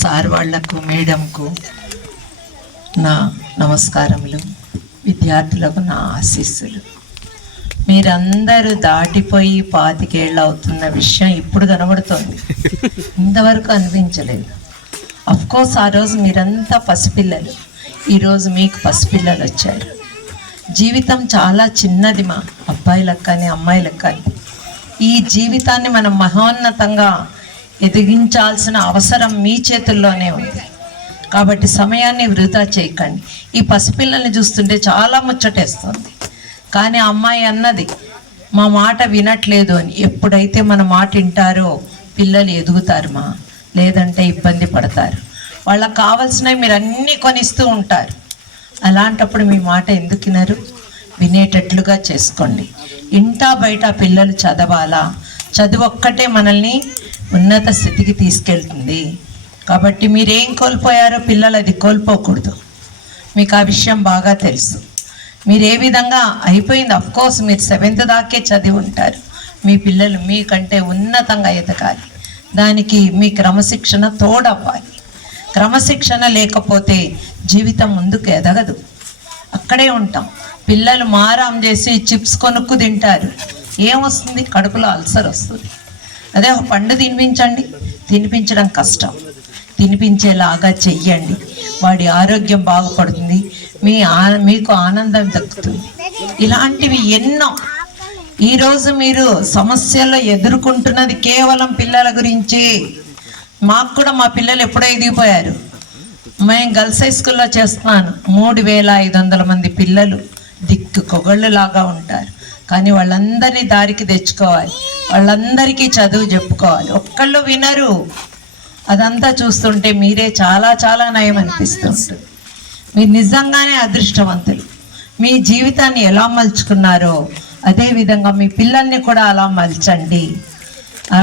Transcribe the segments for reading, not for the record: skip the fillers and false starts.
Sir వాళ్లకు, మేడంకు నా నమస్కారములు, విద్యార్థులకు నా ఆశీస్సులు. మీరందరూ దాటిపోయి 25 ఏళ్ళు అవుతున్న విషయం ఇప్పుడు కనబడుతోంది, ఇంతవరకు అనిపించలేదు. అఫ్కోర్స్ ఆ రోజు మీరంతా పసిపిల్లలు, ఈరోజు మీకు పసిపిల్లలు వచ్చారు. జీవితం చాలా చిన్నది మా అబ్బాయిలకు కానీ అమ్మాయిలకు కానీ. ఈ జీవితాన్ని మనం మహోన్నతంగా ఎదిగించాల్సిన అవసరం మీ చేతుల్లోనే ఉంది. కాబట్టి సమయాన్ని వృధా చేయకండి. ఈ పసిపిల్లల్ని చూస్తుంటే చాలా ముచ్చటేస్తుంది. కానీ అమ్మాయి అన్నది మా మాట వినట్లేదు అని. ఎప్పుడైతే మన మాట వింటారో పిల్లలు ఎదుగుతారు మా, లేదంటే ఇబ్బంది పడతారు. వాళ్ళకి కావాల్సినవి మీరు అన్నీ కొనిస్తూ ఉంటారు. అలాంటప్పుడు మీ మాట ఎందుకు వినరు? వినేటట్లుగా చేసుకోండి. ఇంటా బయట పిల్లలు చదవాలా? చదువు ఒక్కటే మనల్ని ఉన్నత స్థితికి తీసుకెళ్తుంది. కాబట్టి మీరేం కోల్పోయారో పిల్లలు అది కోల్పోకూడదు. మీకు ఆ విషయం బాగా తెలుసు. మీరు ఏ విధంగా అయిపోయింది. అఫ్కోర్స్ మీరు 7th దాకే చదివి ఉంటారు. మీ పిల్లలు మీకంటే ఉన్నతంగా ఎదగాలి. దానికి మీ క్రమశిక్షణ తోడవ్వాలి. క్రమశిక్షణ లేకపోతే జీవితం ముందుకు ఎదగదు, అక్కడే ఉంటాం. పిల్లలు మారం చేసి చిప్స్ కొనుక్కు తింటారు, ఏమొస్తుంది? కడుపులో అల్సర్ వస్తుంది. అదే ఒక పండు తినిపించండి, తినిపించడం కష్టం. తినిపించేలాగా చెయ్యండి, వాడి ఆరోగ్యం బాగుపడుతుంది, మీకు ఆనందం దక్కుతుంది. ఇలాంటివి ఎన్నో. ఈరోజు మీరు సమస్యలు ఎదుర్కొంటున్నది కేవలం పిల్లల గురించి. మాకు కూడా మా పిల్లలు ఎప్పుడో ఎదిగిపోయారు. మేము గర్ల్స్ హై స్కూల్లో చేస్తున్నాను. 3500 మంది పిల్లలు దిక్కుకొగళ్ళు లాగా ఉంటారు. కానీ వాళ్ళందరినీ దారికి తెచ్చుకోవాలి, వాళ్ళందరికీ చదువు చెప్పుకోవాలి. ఒక్కళ్ళు వినరు. అదంతా చూస్తుంటే మీరే చాలా చాలా నయం అనిపిస్తుంటుంది. మీరు నిజంగానే అదృష్టవంతులు. మీ జీవితాన్ని ఎలా మలుచుకున్నారో అదేవిధంగా మీ పిల్లల్ని కూడా అలా మలచండి.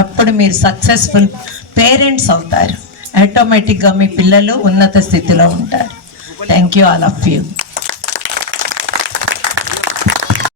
అప్పుడు మీరు సక్సెస్ఫుల్ పేరెంట్స్ అవుతారు. ఆటోమేటిక్గా మీ పిల్లలు ఉన్నత స్థితిలో ఉంటారు. Thank you all of you.